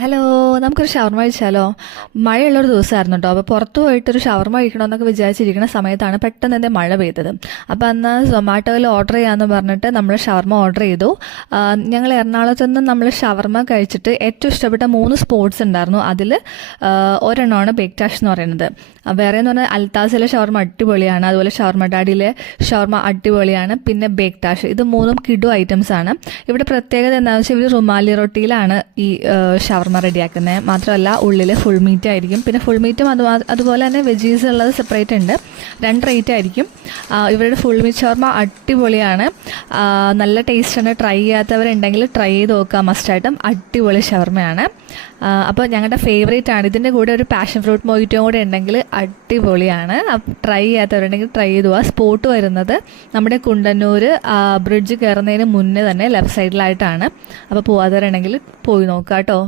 Hello, നമുക്കൊരു ഷവർമ കഴിച്ചാലോ? മഴയുള്ളൊരു ദിവസമായിരുന്നു കേട്ടോ. അപ്പോൾ പുറത്ത് പോയിട്ടൊരു ഷവർമ കഴിക്കണമെന്നൊക്കെ വിചാരിച്ചിരിക്കുന്ന സമയത്താണ് പെട്ടെന്ന് തന്നെ മഴ പെയ്തത്. അപ്പോൾ അന്ന് സൊമാറ്റോയിൽ ഓർഡർ ചെയ്യാമെന്ന് പറഞ്ഞിട്ട് നമ്മൾ ഷവർമ ഓർഡർ ചെയ്തു. ഞങ്ങൾ എറണാകുളത്ത് നിന്ന് നമ്മൾ ഷവർമ കഴിച്ചിട്ട് ഏറ്റവും ഇഷ്ടപ്പെട്ട 3 സ്പോട്സ് ഉണ്ടായിരുന്നു. അതിൽ ഒരെണ്ണമാണ് ബേക്ക്ടാഷ് എന്ന് പറയുന്നത്. വേറെ എന്ന് പറഞ്ഞാൽ അൽത്താസിലെ ഷവർമ അടിപൊളിയാണ്, അതുപോലെ ഷവർമ ഡാഡിയിലെ ഷവർമ അടിപൊളിയാണ്, പിന്നെ ബേക്ക്ടാഷ്. ഇത് 3ഉം കിഡു ഐറ്റംസ് ആണ്. ഇവിടെ പ്രത്യേകത എന്താണെന്ന് വെച്ചാൽ ഇവർ റുമാലി റൊട്ടിയിലാണ് ഈ ഷവർമ റെഡിയാക്കുന്നത്. മാത്രമല്ല ഉള്ളിൽ ഫുൾ മീറ്റ് ആയിരിക്കും. പിന്നെ ഫുൾ മീറ്റും അതുപോലെ തന്നെ വെജീസ് ഉള്ളത് സെപ്പറേറ്റ് ഉണ്ട്. 2 റേറ്റ് ആയിരിക്കും. ഇവരുടെ ഫുൾ മീറ്റ് ഷവർമ അടിപൊളിയാണ്, നല്ല ടേസ്റ്റാണ്. ട്രൈ ചെയ്യാത്തവരുണ്ടെങ്കിൽ ട്രൈ ചെയ്ത് നോക്കുക മസ്റ്റായിട്ടും. അടിപൊളി ഷവർമയാണ്. അപ്പോൾ ഞങ്ങളുടെ ഫേവറേറ്റ് ആണ്. ഇതിൻ്റെ കൂടെ ഒരു പാഷൻ ഫ്രൂട്ട് മൊയ്റ്റോ കൂടെ ഉണ്ടെങ്കിൽ അടിപൊളിയാണ്. ട്രൈ ചെയ്യാത്തവരുണ്ടെങ്കിൽ ട്രൈ ചെയ്ത് പോവുക. സ്പോട്ട് വരുന്നത് നമ്മുടെ കുണ്ടന്നൂർ ബ്രിഡ്ജ് കയറുന്നതിന് മുന്നേ തന്നെ ലെഫ്റ്റ് സൈഡിലായിട്ടാണ്. അപ്പോൾ പോവാത്തവരുണ്ടെങ്കിൽ പോയി നോക്കുക കേട്ടോ.